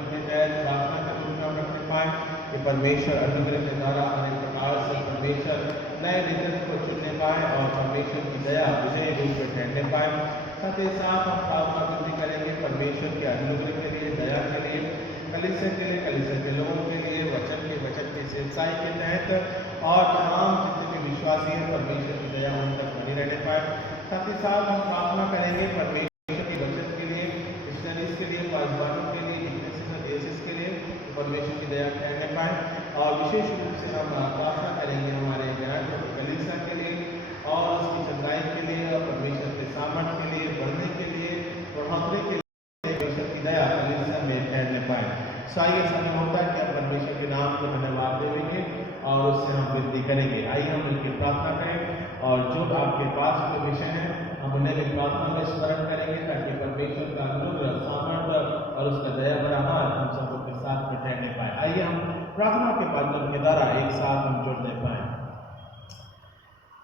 वचन के तहत प्रार्थना के रूप में हम रखने पाए कि परमेश्वर अनुग्रह के द्वारा अनेक प्रकार से परमेश्वर नए नेतृत्व को चुनने पाए और परमेश्वर की दया विजय रूप में ठहरने पाए। साथ ही साथ हम प्रार्थना विनती करेंगे परमेश्वर के अनुग्रह के लिए, दया के लिए, कलीसिया के लिए, कलीसिया के लोगों के लिए, वचन की सेवकाई के तहत और तमाम जितने भी विश्वासी हैं परमेश्वर की दया उन तक बनी रहने पाए। साथ ही साथ हम प्रार्थना करेंगे परमेश्वर के वचन के लिए, मिशनरीज के लिए, वाजवानों के लिए, इंटरनेशनल बेसिस के लिए परमेश्वर की दया ठहरने पाए। और विशेष रूप से हम प्रार्थना करेंगे हमारे ज्ञान कलीसिया के लिए और उसकी चंगाई के लिए और परमेश्वर के सामर्थ्य के लिए, बढ़ने के लिए, बढ़ोतरी के लिए परमेश्वर की दया कलीसिया में ठहरने पाए। साइए समय होता है कि हम परमेश्वर के नाम को धन्यवाद देंगे और उससे हम विनती करेंगे। आइए हम उनकी प्रार्थना करें और जो आपके पास जो विषय है हम उन्हें भी प्रार्थना में स्मरण करेंगे ताकि परमेश्वर का अनुग्रह, सामर्थ्य और उसका दया भरा हाथ हम सबों के साथ में ठहरने पाए। आइए हम प्रार्थना के माध्यम के द्वारा एक साथ हम जुड़ने पाए।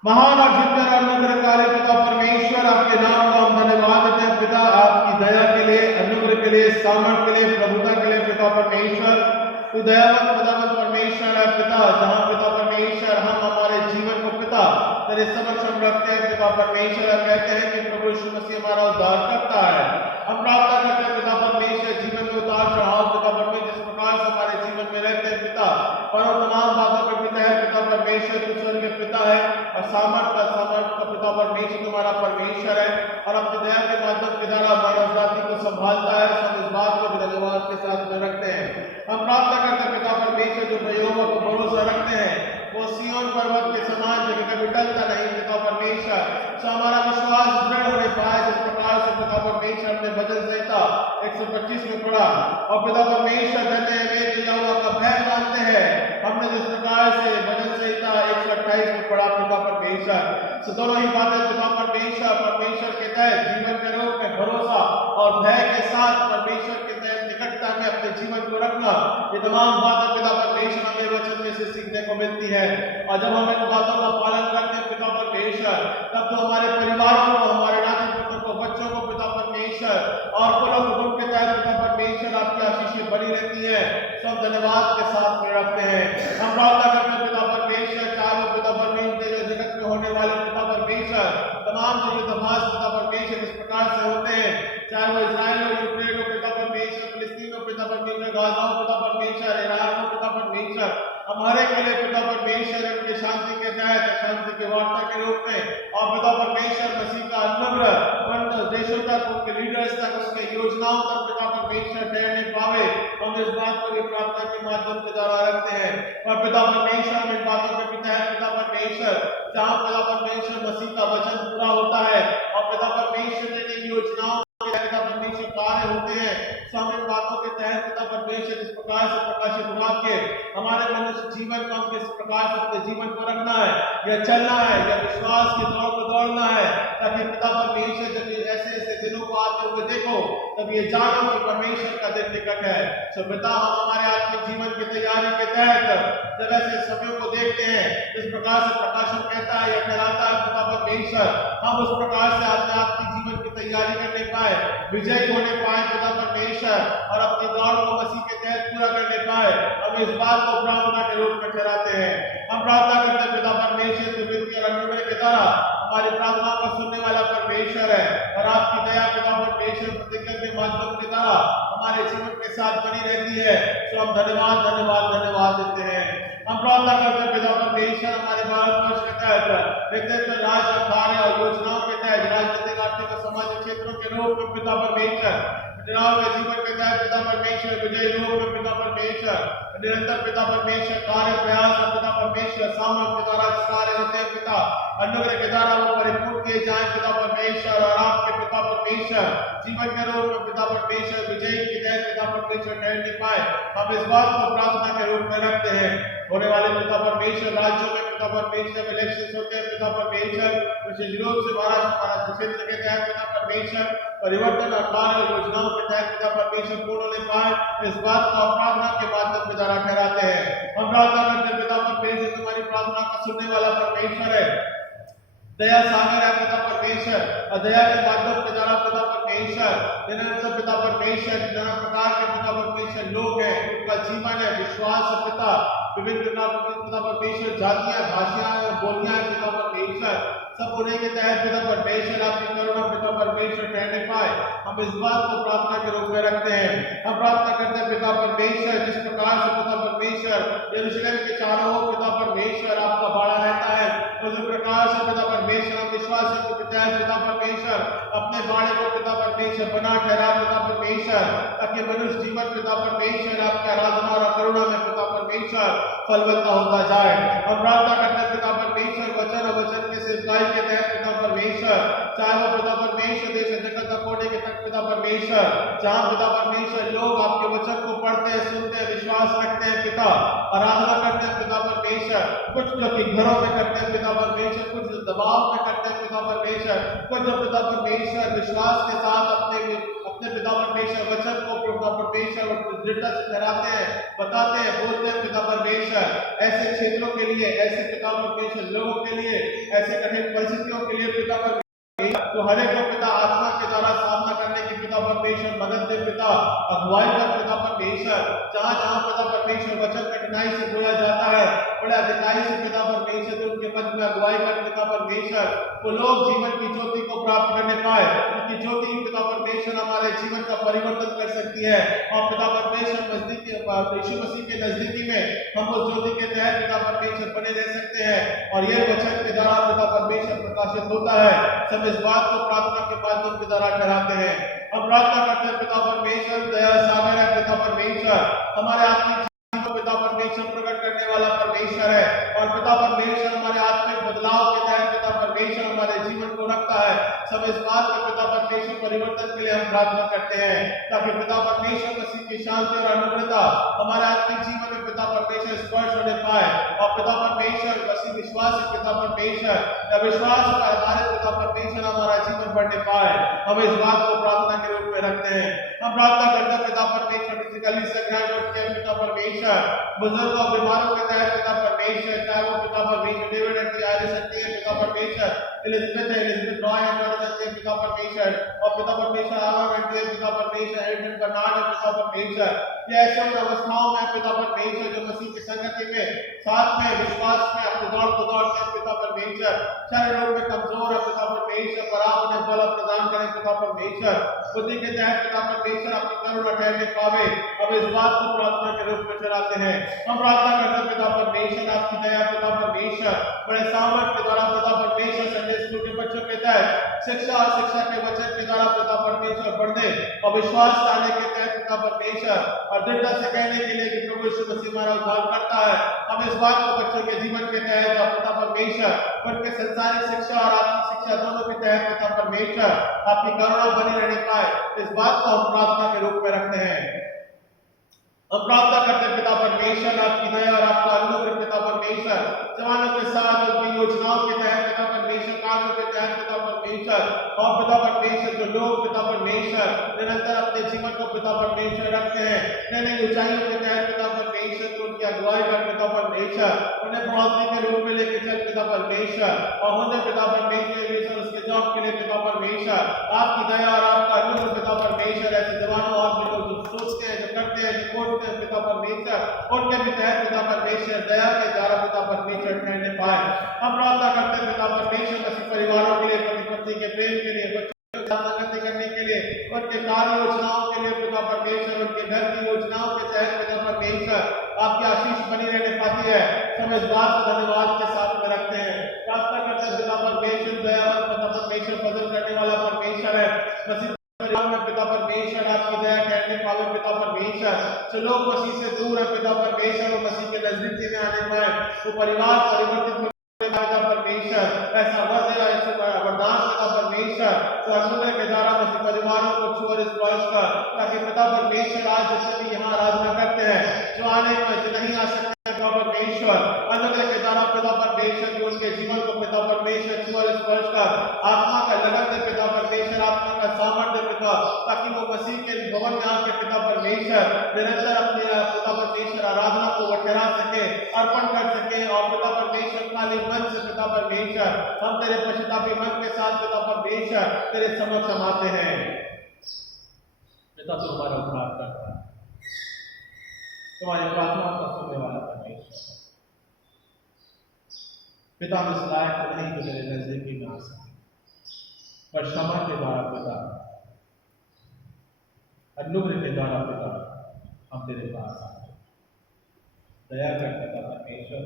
महान और जिंदा अनुग्रहकारी पिता परमेश्वर, आपके नाम को हम धन्यवाद देते हैं पिता, आपकी दया के लिए, अनुग्रह के लिए, सामर्थ्य के लिए, प्रभुता के लिए पिता परमेश्वर। तू दयावंत खुदावंत परमेश्वर है पिता, जहाँ पिता परमेश्वर हम हमारे जीवन को पिता तेरे समक्ष हम रखते हैं पिता परमेश्वर, कहते हैं कि प्रभु यीशु मसीह हमारा उद्धार करता है। हम प्रार्थना करते हैं पिता परमेश्वर जीवन में उतार चढ़ाव पिता परमेश्वर जिस प्रकार से हमारे जीवन में रहते हैं पिता, पर तमाम बातों के पिता है पिता परमेश्वर, तू स्वर्ग के पिता है और सामर्थ्य का पिता परमेश्वर तुम्हारा परमेश्वर है और अपनी दया के माध्यम के द्वारा मानव जाति को संभालता है। सब इस बात को भी धन्यवाद के साथ में रखते हैं। हम प्रार्थना करते हैं पिता परमेश्वर जो यहोवा को भरोसा रखते हैं वो सिय्योन पर्वत के समान जो कभी टलता नहीं पिता परमेश्वर, सो हमारा विश्वास दृढ़ होने पाए जिस प्रकार से पिता परमेश्वर ने भजन संहिता 125 में पढ़ा और पिता परमेश्वर कहते हैं वे जो यहोवा का भय मानते हैं, हमने जिस प्रकार से भजन संहिता 128 में पढ़ा पिता परमेश्वर, सो दोनों ही बातें पिता परमेश्वर के तहत जीवन के रूप में भरोसा और भय के साथ परमेश्वर के तहत निकटता में अपने जीवन को रखना, ये तमाम बातें पिता परमेश्वर हमें वचन में से सीखने को मिलती है। और जब हम इन बातों का पालन करते हैं पिता परमेश्वर, तब तो हमारे परिवार को, हमारे नाती पुत्रों को, बच्चों को पिता परमेश्वर और कुटुंब के तहत पिता परमेश्वर आपकी आशीषें बनी रहती है। सब धन्यवाद के साथ में रखते हैं। हम प्रार्थना करते हैं पिता परमेश्वर, चाहे वो पिता परमेश्वर जगत में होने वाले पिता परमेश्वर तमाम जो युद्धाभास पिता परमेश्वर इस प्रकार से होते हैं, चाहे वो इस्राएल और यूक्रेन हो पिता परमेश्वर, फिलिस्तीन हो पिता परमेश्वर, गाजा हो पिता परमेश्वर, ईरान हो पिता परमेश्वर, हमारे के लिए पिता परमेश्वर उनकी शांति के तहत शांति की वार्ता के रूप में और पिता परमेश्वर मसीह का अनुग्रह उन देशों तक, उनके लीडर्स तक, उसके योजनाओं तक पिता परमेश्वर ठहरने पावे। हम इस बात को भी प्रार्थना के माध्यम के द्वारा रखते हैं और पिता परमेश्वर हम इन बातों के पिता है पिता परमेश्वर, जहाँ पिता परमेश्वर मसीह का वचन पूरा होता है और पिता परमेश्वर ने योजनाओं पिता परमेश्वर कार्य होते हैं, हम इन बातों के तहत पिता परमेश्वर इस प्रकार से प्रकाशित हुआ के हमारे मनुष्य जीवन को हम किस प्रकार से अपने जीवन को रखना है या चलना है या विश्वास की दौड़ को दौड़ना है, ताकि पिता परमेश्वर जब ऐसे ऐसे दिनों को आते हुए देखो तब ये जानो कि परमेश्वर का दिन निकट है। सो पिता हम हमारे आत्मिक जीवन की तैयारी के तहत जब ऐसे समयों को देखते हैं जिस प्रकार से प्रकाशन कहता है या कहलाता है पिता परमेश्वर, हम उस प्रकार से अपने आत्मिक जीवन की तैयारी करने पाए, विजयी होने पाए पिता परमेश्वर और अपनी दौड़ को मसीह के तहत पूरा करने पाए। हम इस बात को प्रार्थना के रूप में ठहराते हैं। हम प्रार्थना करते हैं पिता परमेश्वर की विनती और अनुग्रह के द्वारा हमारी प्रार्थना को सुनने वाला परमेश्वर है और आपकी दया पिता परमेश्वर प्रतिज्ञा के माध्यम के द्वारा हमारे जीवन के साथ बनी रहती है। तो हम धन्यवाद देते हैं। हम प्रार्थना करते हैं पिता परमेश्वर हमारे भारतवर्ष के तहत नेतृत्व, राज और कार्य और योजनाओं के तहत राजनीतिक, आर्थिक और सामाजिक क्षेत्रों के रूप में पिता परमेश्वर चुनाव के जीवन के तहत पिता परमेश्वर विजयी रूप में पिता परमेश्वर निरंतर पिता परमेश्वर कार्य प्रयास और पिता परमेश्वर सामर्थ्य के द्वारा कार्य होते हैं पिता, अनुग्रह के द्वारा वो परिपूर्ण किए जाए पिता परमेश्वर और आपके पिता परमेश्वर जीवन के रूप में पिता परमेश्वर विजयी के तहत पिता परमेश्वर ठहर नहीं पाए। हम इस बात को प्रार्थना के रूप में रखते हैं। होने वाले पिता परमेश्वर राज्यों में पिता परमेश्वर इलेक्शन होते हैं पिता परमेश्वर, विशेष रूप से महाराष्ट्र क्षेत्र के तहत पिता परमेश्वर परिवर्तन और कार्य योजनाओं के तहत पिता परमेश्वर पूर्ण होने पाए, इस बात को प्रार्थना के माध्यम के द्वारा ठहराते हैं। हम प्रार्थना करते हैं पिता परमेश्वर तुम्हारी प्रार्थना का सुनने वाला परमेश्वर है, दया सागर है पिता परमेश्वर और दया के माध्यम के द्वारा पिता परमेश्वर निरंतर पिता परमेश्वर नाना प्रकार के पिता परमेश्वर परमेश्वर लोग हैं, उनका जीवन है, विश्वास है पिता, विभिन्न प्रकार के पिता परमेश्वर जातियां, भाषाएं और बोलियां हैं पिता परमेश्वर, सब उन्हीं के तहत पिता परमेश्वर आपकी करुणा पिता परमेश्वर ठहरने पाए। हम इस बात को प्रार्थना के रूप में रखते हैं। हम प्रार्थना करते हैं पिता परमेश्वर, जिस प्रकार से पिता परमेश्वर यरूशलेम के चारों ओर पिता परमेश्वर आपका बाड़ा रहता है, उसी प्रकार से पिता परमेश्वर हम विश्वास को पिता परमेश्वर अपने बाड़े को पिता परमेश्वर बना ठहरा पिता परमेश्वर, ताकि मनुष्य जीवन पिता परमेश्वर आपकी आराधना और करुणा में पिता परमेश्वर फलवत्ता होता जाए। हम प्रार्थना करते हैं पिता परमेश्वर वचन और वचन के सेवकाई के तहत पिता परमेश्वर, चाहे वो पिता परमेश्वर देश जगत का कोने के तक पिता परमेश्वर, जहाँ पिता परमेश्वर लोग आपके वचन को पढ़ते हैं, सुनते हैं, विश्वास रखते हैं पिता, आराधना करते हैं पिता परमेश्वर, कुछ जो कि घरों में करते हैं पिता परमेश्वर, कुछ जो दबाव में करते हैं पिता परमेश्वर, कुछ जो पिता परमेश्वर विश्वास के साथ अपने पिता परमेश्वर वचन को पिता परमेश्वर दृढ़ता से ठहराते हैं, बताते हैं, बोलते हैं पिता परमेश्वर। ऐसे क्षेत्रों के लिए, ऐसे पिता परमेश्वर लोगों के लिए, ऐसे कठिन परिस्थितियों के लिए पिता परमेश्वर तो हर एक को पिता आत्मा के द्वारा सामना करने की पिता परमेश्वर मदद दे पिता, अगुवाई कर पिता परमेश्वर, जहाँ जहाँ पिता परमेश्वर वचन कठिनाई से बोला जाता है, बड़े अधिकारी से पिता परमेश्वर तो उनके मध्य में अगुवाई कर पिता परमेश्वर, वो लोग जीवन की ज्योति को प्राप्त करने पाए, उनकी ज्योति पिता परमेश्वर हमारे जीवन का परिवर्तन कर सकती है। और पिता परमेश्वर नजदीक यीशु मसीह के नजदीकी में हम उस ज्योति के तहत पिता परमेश्वर बने रह सकते हैं, और ये वचन के द्वारा पिता परमेश्वर प्रकाशित होता है। सब इस बात को प्रार्थना के माध्यम के द्वारा कराते हैं। हम प्रार्थना करते हैं पिता परमेश्वर दया सागर है पिता परमेश्वर, हमारे आत्मिक जीवन को पिता परमेश्वर प्रकट करने वाला परमेश्वर है, और पिता परमेश्वर हमारे आत्मिक बदलाव के तहत पिता परमेश्वर हमारे जीवन को रखता है। सब इस बात का पिता परमेश्वर परिवर्तन के लिए हम प्रार्थना करते हैं, ताकि पिता परमेश्वर मसीह की शांति और अनुग्रहता हमारे आत्मिक जीवन में पिता परमेश्वर स्पर्श होने पाए, और पिता परमेश्वर मसीह विश्वास पिता परमेश्वर या विश्वास पर आधारित पिता परमेश्वर हमारा जीवन बढ़ने पाए। हम इस बात को प्रार्थना के रूप में रखते हैं। हम प्रार्थना करते हैं पिता परमेश्वर फिजिकली संग्रह करते हैं पिता परमेश्वर, बुजुर्गों और बीमारों के तहत पिता परमेश्वर, चाहे वो पिता परमेश्वर डेविड एंड आर्य शक्ति है पिता परमेश्वर, एलिजाबेथ रॉय कर सकते हैं पिता परमेश्वर, और पिता परमेश्वर आराम है पिता परमेश्वर, एडमंड बर्नार्ड है पिता परमेश्वर, ये ऐसे अवस्थाओं में पिता परमेश्वर जो मसीह की संगति में साथ में विश्वास में अपने दौड़ को दौड़ते हैं पिता परमेश्वर, शरीर रूप में कमजोर है पिता परमेश्वर, पर आप उन्हें बल प्रदान करें पिता परमेश्वर, बुद्धि के तहत पिता परमेश्वर अपनी करुणा ठहरने पावे। अब इस बात को प्रार्थना के रूप में चलाते हैं। हम प्रार्थना करते हैं पिता परमेश्वर आपकी दया पिता परमेश्वर बड़े सामर्थ के द्वारा पिता परमेश्वर संडे स्कूल के बच्चों के तहत शिक्षा और शिक्षा के वचन के द्वारा पिता परमेश्वर बढ़ने और विश्वास लाने के तहत पिता परमेश्वर और दृढ़ता से कहने के लिए कि प्रभु यीशु मसीह हमारा उद्धार करता है। हम इस बात को बच्चों के जीवन के तहत और पिता परमेश्वर उनके संसारिक शिक्षा और आत्मिक शिक्षा दोनों के तहत पिता परमेश्वर आपकी करुणा बनी रहने पाए, इस बात को हम प्रार्थना के रूप में रखते हैं। हम प्रार्थना करते पिता परमेश्वर आपकी दया और आपका अनुग्रह पिता परमेश्वर जवानों के साथ उनकी योजनाओं के तहत पिता परमेश्वर कार्यों के तहत पिता परमेश्वर और पिता परमेश्वर जो लोग पिता परमेश्वर निरंतर अपने जीवन को पिता परमेश्वर रखते हैं नई नई ऊंचाइयों के तहत पिता परमेश्वर को उनकी अगुवाई कर पिता परमेश्वर उन्हें बढ़ोतरी के रूप में लेके चल पिता परमेश्वर और उन्हें पिता परमेश्वर उसके जॉब के लिए पिता परमेश्वर आपकी दया और आपका अनुग्रह पिता परमेश्वर ऐसे जवानों और जो सोचते हैं जो करते हैं जो बोलते हैं पिता परमेश्वर उनके भी तहत पिता परमेश्वर दया के द्वारा पिता परमेश्वर ठहरने पाए। हम प्रार्थना करते हैं पिता परमेश्वर मसीह परिवारों के लिए पति पत्नी के प्रेम के लिए बच्चों के साथ संगति करने के लिए उनके कार्य योजनाओं के लिए पिता परमेश्वर उनके घर की योजनाओं के तहत पिता परमेश्वर आपकी आशीष बनी रहने पाती है। हम इस बात को धन्यवाद के साथ में रखते हैं। प्रार्थना करते हैं पिता परमेश्वर दयावान पिता परमेश्वर फजल करने वाला परमेश्वर है मसीह परिवार में पिता परमेश्वर आपकी दया ठहरने पावे पिता परमेश्वर जो लोग मसीह से दूर है पिता परमेश्वर वो मसीह के नजदीक में आने पाए वो परिवार परिवर्तित पिता परमेश्वर ऐसा वरदान पिता परमेश्वर तो अनुग्रह के द्वारा मसीह परिवारों को छू और स्पर्श कर ताकि पिता परमेश्वर आज जैसे भी यहाँ आराधना करते हैं जो आने में नहीं आ सकते पिता परमेश्वर अनुग्रह के द्वारा पिता परमेश्वर की उनके जीवन को पिता परमेश्वर छू और स्पर्श कर आत्मा का लगन दे पिता परमेश्वर आत्मा का सामर्थ्य पिता ताकि वो मसीह के भवन में आके पिता परमेश्वर निरंतर अपने पिता परमेश्वर आराधना को ठहरा सके अर्पण कर सके और पिता परमेश्वर खाली मन से पिता परमेश्वर हम तेरे पश्चातापी मन के साथ पिता परमेश्वर तेरे समक्ष हम आते हैं। पिता तू हमारा उद्धार करता है तुम्हारी प्रार्थना को सुनने वाला परमेश्वर। पिता हम इस लायक नहीं कि तेरे नजदीकी में आ सके, पर क्षमा के द्वारा पिता, अनुग्रह के द्वारा पिता हम तेरे पास आए। दया कर पिता परमेश्वर,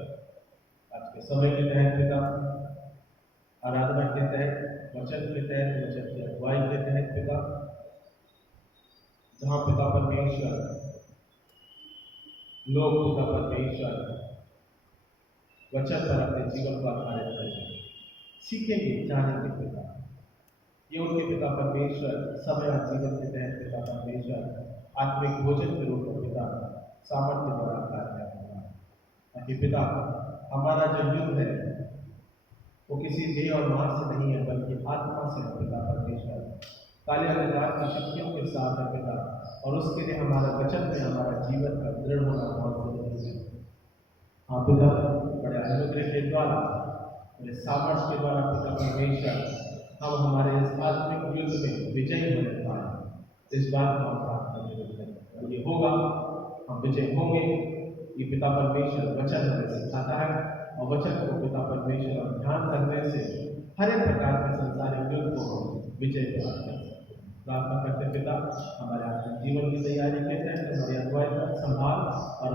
आज के समय के तहत पिता, आराधना के तहत, वचन के तहत, वचन की अगुवाई के तहत पिता, जहाँ पिता परमेश्वर लोग पिता परमेश्वर वचन पर अपने जीवन को आधारित करेंगे, सीखेंगे, जानेंगे पिता, ये उनके पिता परमेश्वर समय और जीवन के तहत पिता परमेश्वर आत्मिक भोजन के रूप में पिता सामर्थ्य द्वारा कार्य होगा। ताकि पिता हमारा जो युद्ध है वो किसी देह और मांस से नहीं है, बल्कि आत्मा से है पिता परमेश्वर। काले अंधकार की शक्तियों के साथ है पिता, और उसके लिए हमारा वचन में हमारा जीवन का दृढ़ होना बहुत जरूरी है। हाँ पिता, बड़े अनुग्रह के द्वारा, बड़े सामर्थ्य के द्वारा पिता परमेश्वर हम हमारे इस आत्मिक युद्ध में विजयी होने पाए, इस बात को हम प्रार्थना जरूर करें। और ये होगा, हम विजय होंगे। ये पिता परमेश्वर वचन हमें सिखाता है, और वचन को पिता परमेश्वर हम ध्यान करने से हर एक प्रकार के संसारिक युद्ध को हम विजय प्राप्त कर सकते हैं। प्रार्थना करते पिता, हमारे आत्मिक जीवन की तैयारी के तहत हमारी अगुवाई का संभाल और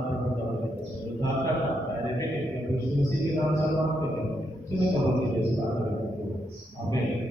उद्धारकर्ता प्यारे बेटे प्रभु यीशु मसीह के नाम से मांगते हैं, सुने कबूल कीजिए इस प्रार्थना को। आमीन।